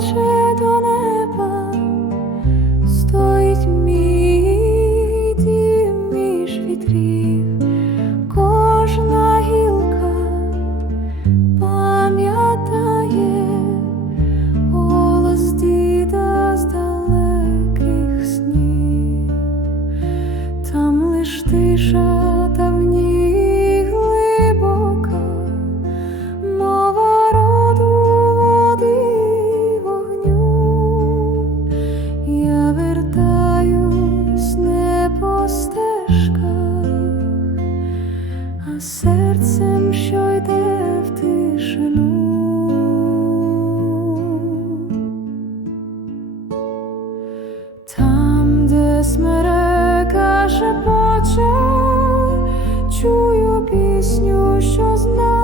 плаче до неба, стоїть мій дім кожна гілка пам'ятає голос діда з далеких снів. Там лиш тиша та серцем, що йде в тишину. Там, де смерека шепоче, чую пісню, що знає.